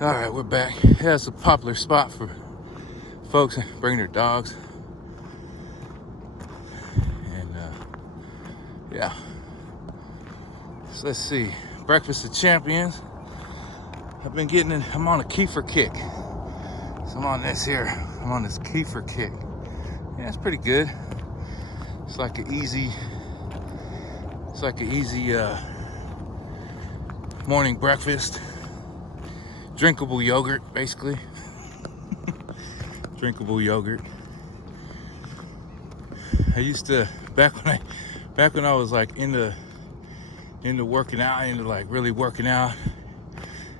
All right, we're back. Yeah, it's a popular spot for folks bringing their dogs. And yeah, so let's see. Breakfast of Champions. I've been getting it. I'm on a kefir kick. So I'm on this here. I'm on this kefir kick. Yeah, it's pretty good. It's like an easy morning breakfast. Drinkable yogurt, basically. Drinkable yogurt. I used to back when I was like into working out, into like really working out.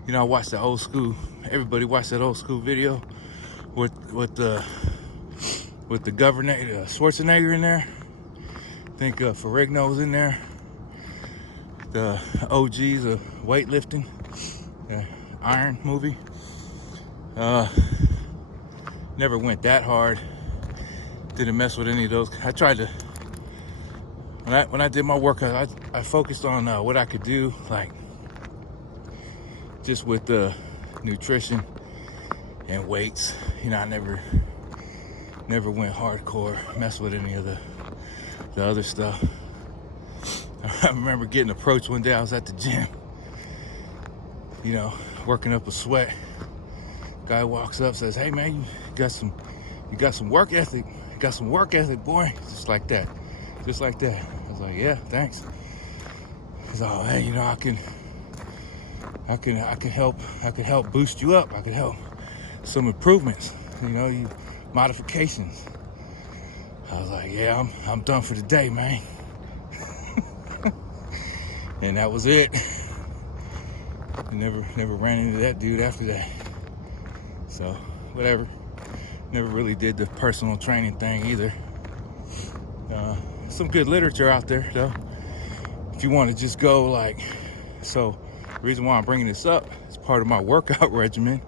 You know, I watched the old school. Everybody watched that old school video with the governor Schwarzenegger in there. I think Ferrigno was in there. The OGs of weightlifting. Iron movie. Never went that hard. Didn't mess with any of those. I tried to, when I did my workout, I focused on what I could do, like just with the nutrition and weights. You know, I never went hardcore, mess with any of the other stuff. I remember getting approached one day. I was at the gym, you know, working up a sweat. Guy walks up, says, "Hey man, you got some work ethic. You got some work ethic, boy." Just like that. I was like, "Yeah, thanks." He's all, "Hey, you know, I could help boost you up. I could help some improvements, you know, modifications." I was like, "Yeah, I'm done for the day, man." And that was it. Never ran into that dude after that. So, whatever. Never really did the personal training thing either. Some good literature out there, though. If you want to just go like, so the reason why I'm bringing this up, as part of my workout regimen,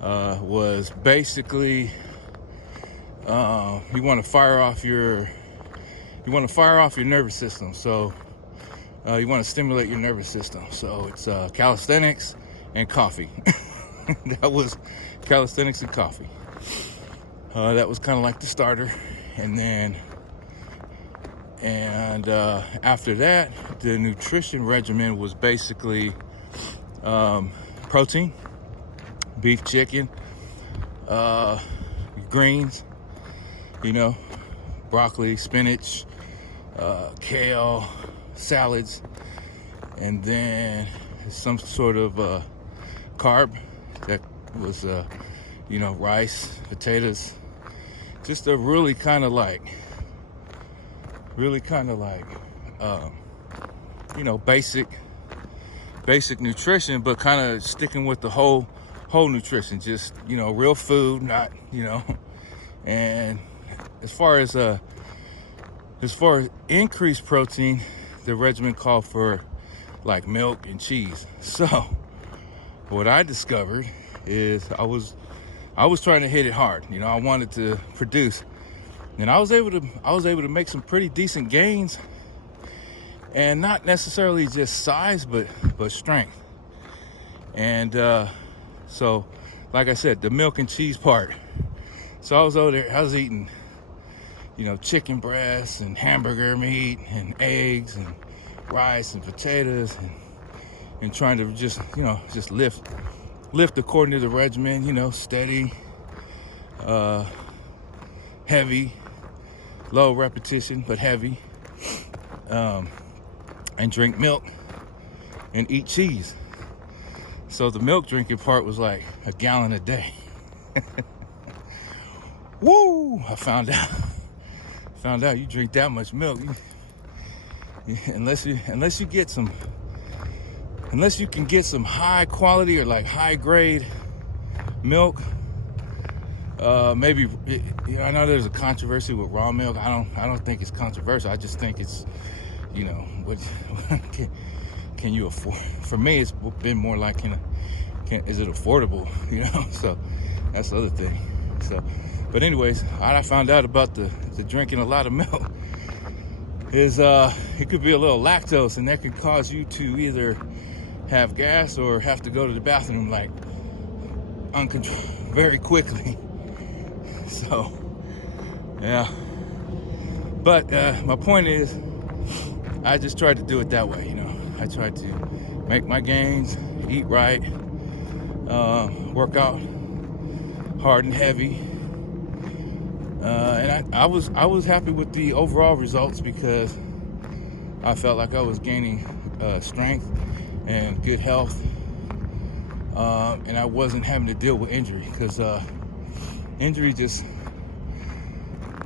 was basically you want to fire off your nervous system. So you want to stimulate your nervous system. So it's calisthenics and coffee. That was calisthenics and coffee. That was kind of like the starter. And after that, the nutrition regimen was basically protein, beef, chicken, greens, you know, broccoli, spinach, kale, salads, and then some sort of carb that was you know, rice, potatoes, just a really kind of like you know, basic nutrition, but kind of sticking with the whole nutrition, just, you know, real food, not, you know. And as far as increased protein, the regimen called for like milk and cheese. So what I discovered is I was trying to hit it hard. You know, I wanted to produce, and I was able to make some pretty decent gains, and not necessarily just size, but strength. And so, like I said, the milk and cheese part. So I was over there, I was eating, you know, chicken breasts and hamburger meat and eggs and rice and potatoes and trying to just, you know, just lift according to the regimen, you know, steady, heavy, low repetition, but heavy, and drink milk and eat cheese. So the milk drinking part was like a gallon a day. Woo! I found out you drink that much milk, unless you can get some high quality or like high grade milk. Maybe, you know, I know there's a controversy with raw milk. I don't think it's controversial. I just think it's, you know, what can you afford? For me, it's been more like, is it affordable? You know, so that's the other thing. So, but anyways, what I found out about the drinking a lot of milk is it could be a little lactose, and that could cause you to either have gas or have to go to the bathroom like very quickly. So, yeah. But my point is, I just tried to do it that way, I tried to make my gains, eat right, work out hard and heavy. And I was happy with the overall results because I felt like I was gaining strength and good health, and I wasn't having to deal with injury because injury just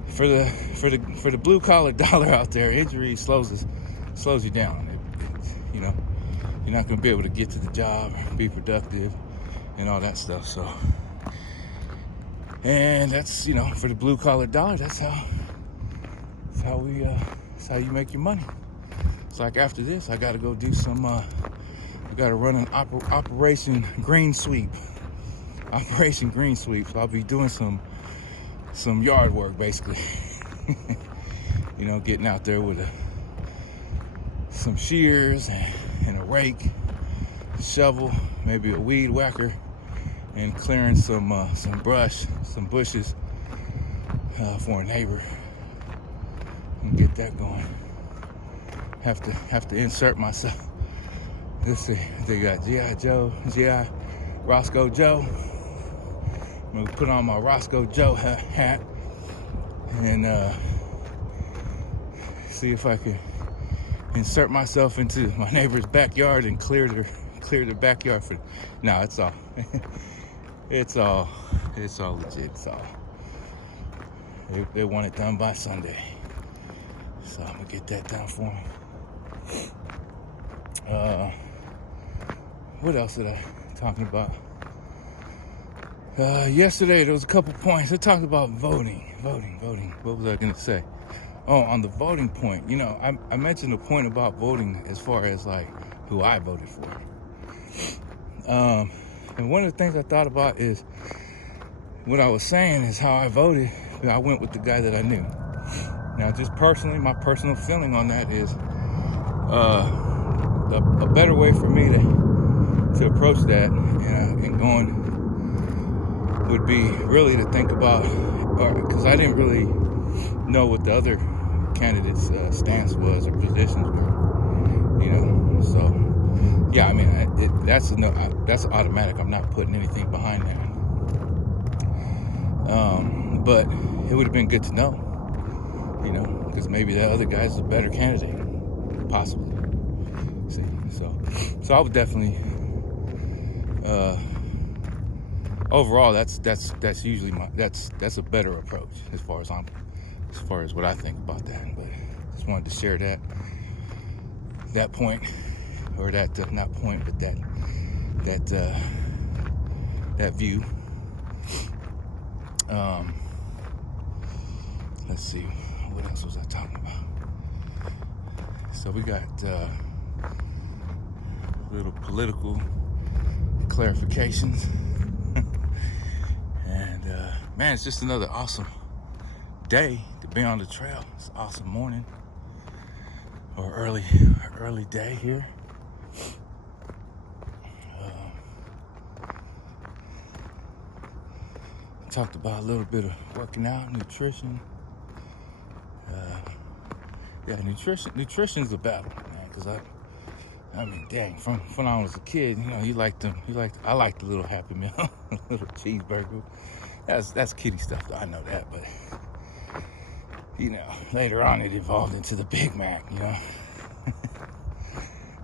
for the blue collar dollar out there, injury slows you down. You're not going to be able to get to the job, be productive, and all that stuff. So, and that's for the blue collar dollar, that's how you make your money. It's like after this, I got to go do some. I got to run an Operation Green Sweep. Operation Green Sweep. So I'll be doing some yard work, basically. Getting out there with some shears and a rake, shovel, maybe a weed whacker, and clearing some brush, some bushes for a neighbor, and get that going. Have to insert myself. Let's see, they got G.I. Rosco Joe. I'm gonna put on my Rosco Joe hat and see if I can insert myself into my neighbor's backyard and clear their backyard for. No, it's all it's all legit. It's all. They want it done by Sunday, so I'm gonna get that done for them. What else did I talking about? Yesterday there was a couple points. I talked about voting. What was I gonna say? Oh, on the voting point, I mentioned a point about voting as far as like who I voted for. And one of the things I thought about is what I was saying is how I voted. I went with the guy that I knew. Now, just personally, my personal feeling on that is a better way for me to approach that and going would be really to think about, because I didn't really know what the other candidates' stance was or positions were, So, yeah, I mean, that's automatic. I'm not putting anything behind that. But it would have been good to know, because maybe that other guy's a better candidate, possibly. See, so I would definitely. Overall, that's usually that's a better approach as far as what I think about that. But just wanted to share that point, or that not point, but that view. Let's see, what else was I talking about? So we got little political clarifications. And man, it's just another awesome day to be on the trail. It's an awesome morning or early day here. Talked about a little bit of working out, nutrition. Nutrition's a battle, man. Because I mean, dang, from when I was a kid, I like the little Happy Meal, little cheeseburger. That's kiddie stuff, though. I know that, but later on it evolved into the Big Mac,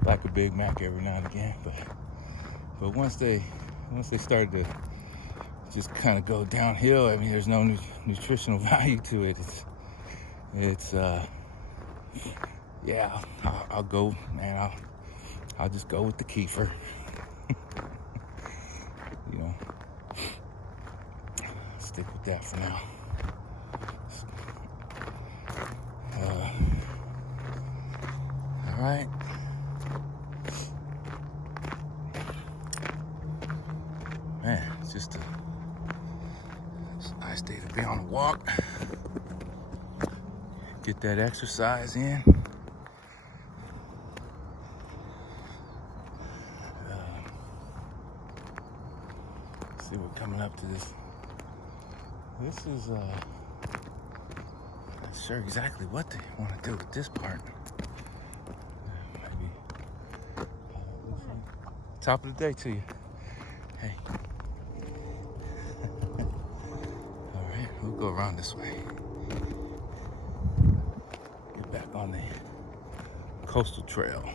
like a Big Mac every now and again. But once they started to just kind of go downhill, I mean, there's no nutritional value to it. It's yeah, I'll go, man. I'll just go with the kefir. Stick with that for now. All right. Man, it's just a nice day to be on a walk. Get that exercise in. See, we're coming up to this. This is not sure exactly what they want to do with this part. Maybe top of the day to you. Hey. All right, we'll go around this way. Get back on the coastal trail.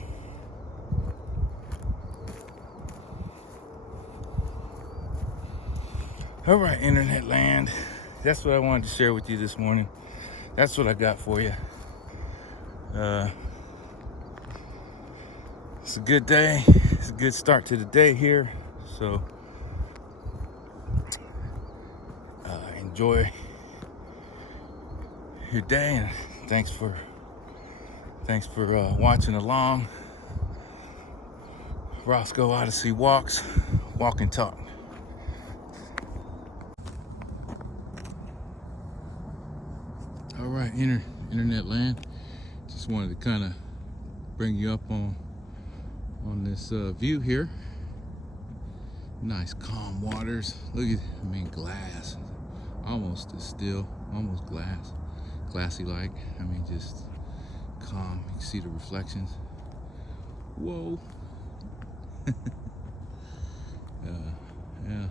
All right, internet land. That's what I wanted to share with you this morning. That's what I got for you. It's a good day. It's a good start to the day here. So enjoy your day, and thanks for watching along. Rosco Odyssee walks, walk and talk. All right, internet land. Just wanted to kind of bring you up on this view here. Nice calm waters. Look at, glass, almost as still, almost glassy like. Just calm. You can see the reflections. Whoa. Yeah.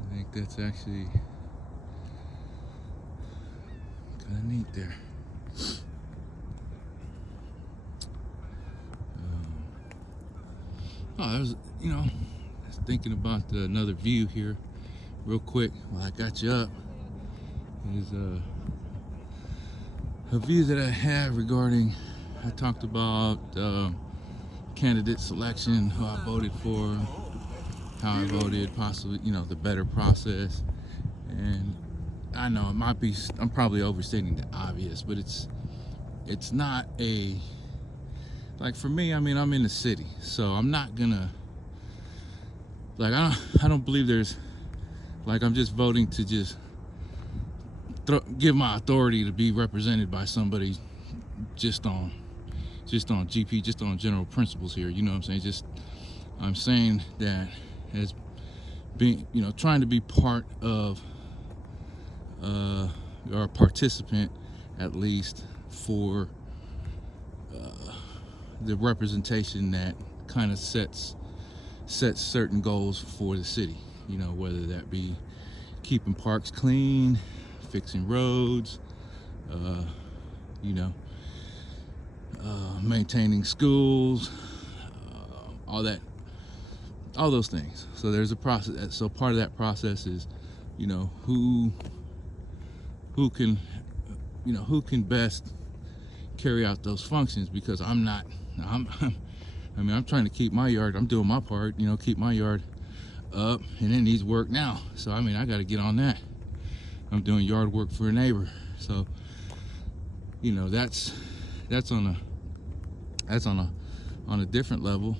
I think that's actually kind of neat there. There's, I was thinking about another view here real quick while I got you up. Is a view that I have regarding, I talked about candidate selection, who I voted for, how I voted, possibly, the better process. And I know it might be, I'm probably overstating the obvious, but it's not a, like for me, I'm in the city, so I'm not gonna, I don't believe there's, I'm just voting to just give my authority to be represented by somebody just on GP, just on general principles here. You know what I'm saying? I'm saying that as being, trying to be part of, or a participant at least for the representation that kind of sets certain goals for the city, whether that be keeping parks clean, fixing roads, maintaining schools, all those things. So there's a process. So part of that process is, who can best carry out those functions, because I'm trying to keep my yard, I'm doing my part, keep my yard up, and it needs work now. So I got to get on that. I'm doing yard work for a neighbor. So, that's on a different level,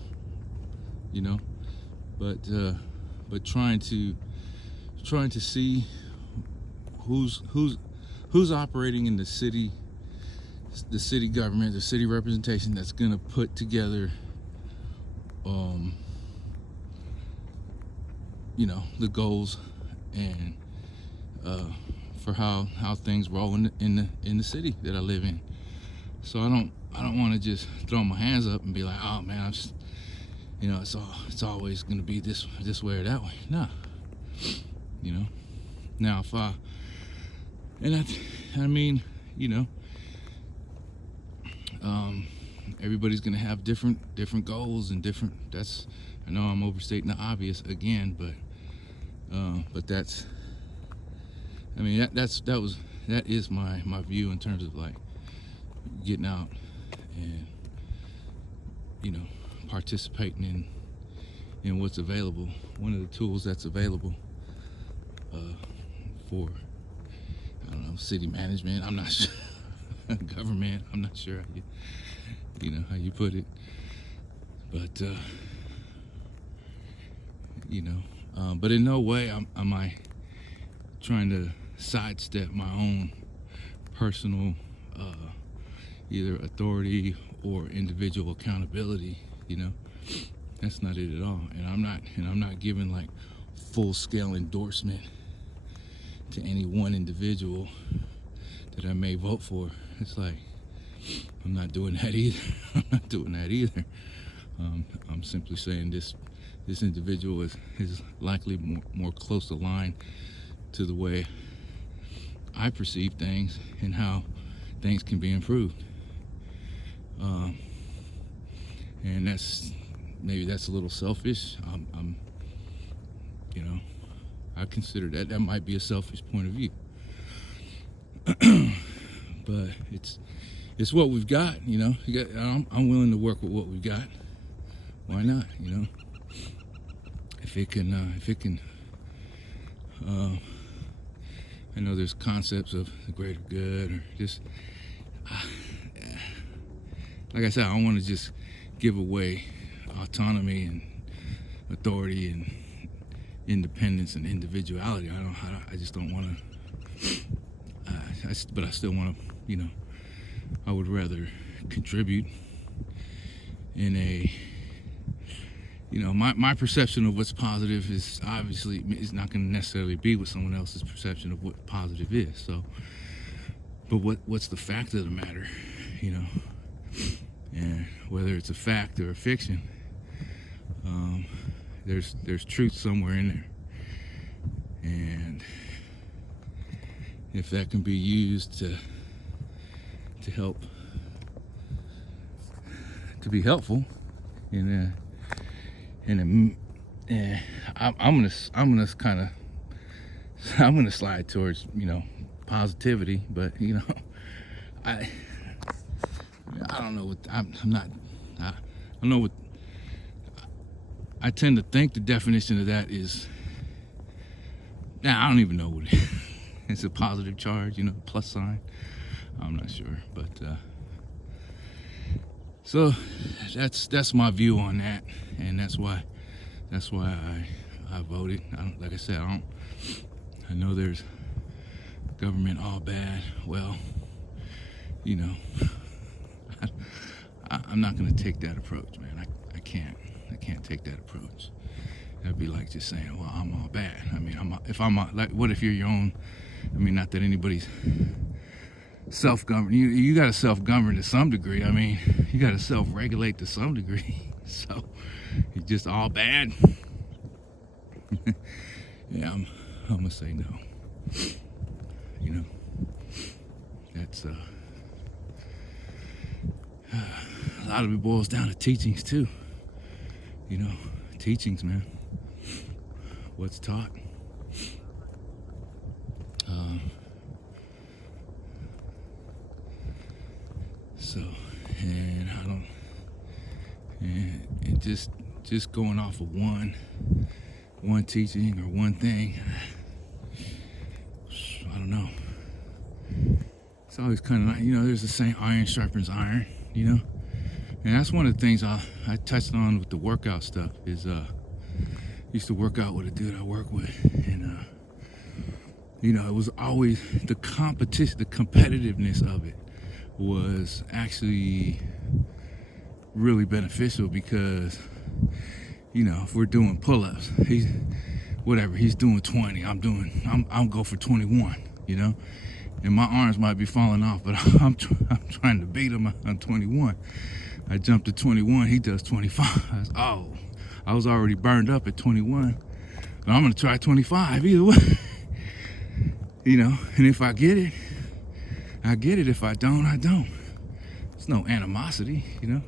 but trying to see who's operating in the city government, the city representation, that's going to put together the goals and for how things roll in the city that I live in. So I don't want to just throw my hands up and be like, oh man, I'm just, it's always going to be this way or that way. Nah. Now if everybody's gonna have different goals and different. I know I'm overstating the obvious again, but that is my view in terms of getting out and participating in what's available. One of the tools that's available for, I don't know, city management. I'm not sure. Government. I'm not sure how you put it, but but in no way am I trying to sidestep my own personal either authority or individual accountability. That's not it at all. And I'm not giving full-scale endorsement to any one individual that I may vote for. It's like, I'm not doing that either. I'm not doing that either. I'm simply saying this individual is likely more close aligned to the way I perceive things and how things can be improved. And maybe that's a little selfish. I consider that might be a selfish point of view. But it's what we've got, I'm willing to work with what we've got. Why not, If it can, I know there's concepts of the greater good, or just, like I said, I don't want to just give away autonomy and authority and independence and individuality. I just don't want to, but I still want to, I would rather contribute in a, my perception of what's positive is not going to necessarily be what someone else's perception of what positive is. So, but what's the fact of the matter, and whether it's a fact or a fiction, there's truth somewhere in there, and if that can be used to help, to be helpful, I'm gonna slide towards positivity, but I don't know what I don't know what I tend to think the definition of that is. I don't even know what it is. It's a positive charge, plus sign. I'm not sure, but so that's my view on that, and that's why I voted. Like I said, I know there's government all bad. Well, I'm not going to take that approach, man. I can't take that approach. That'd be like just saying, well, I'm all bad. I mean, what if you're your own? I mean, not that anybody's self-governed. You got to self-govern to some degree. I mean, you got to self-regulate to some degree. So, you're just all bad. Yeah, I'm gonna say no. That's a lot of it boils down to teachings too. Teachings, man. What's taught. And just going off of one teaching or one thing, I don't know. It's always kind of like, there's the saying, iron sharpens iron, and that's one of the things I touched on with the workout stuff is, used to work out with a dude I work with, and, it was always the competition, the competitiveness of it was actually really beneficial because, if we're doing pull-ups, he's doing 20, I'm go for 21, and my arms might be falling off, but I'm trying to beat him on 21. I jumped to 21, he does 25. I was already burned up at 21, but I'm gonna try 25 either way. And if I get it, I get it. If I don't, I don't. There's no animosity, and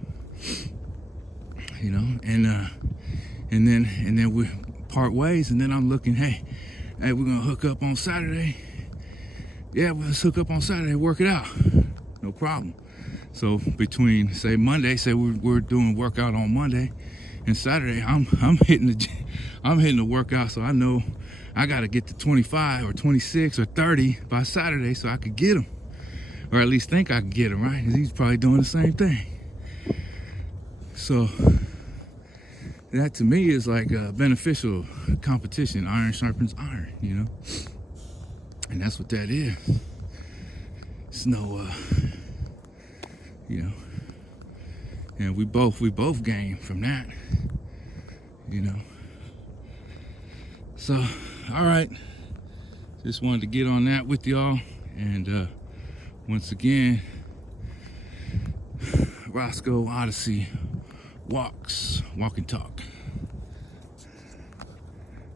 then we part ways, and then I'm looking, hey, we're gonna hook up on Saturday. Yeah, let's hook up on Saturday, work it out. No problem. So between, say, Monday, say we're doing workout on Monday, and Saturday, I'm hitting the workout, so I know I gotta get to 25 or 26 or 30 by Saturday so I could get him. Or at least think I could get him, right? Because he's probably doing the same thing. So that to me is like a beneficial competition. Iron sharpens iron, and that's what that is. It's no, and we both gain from that, So, all right, just wanted to get on that with y'all. And once again, Rosco Odyssey walk and talk.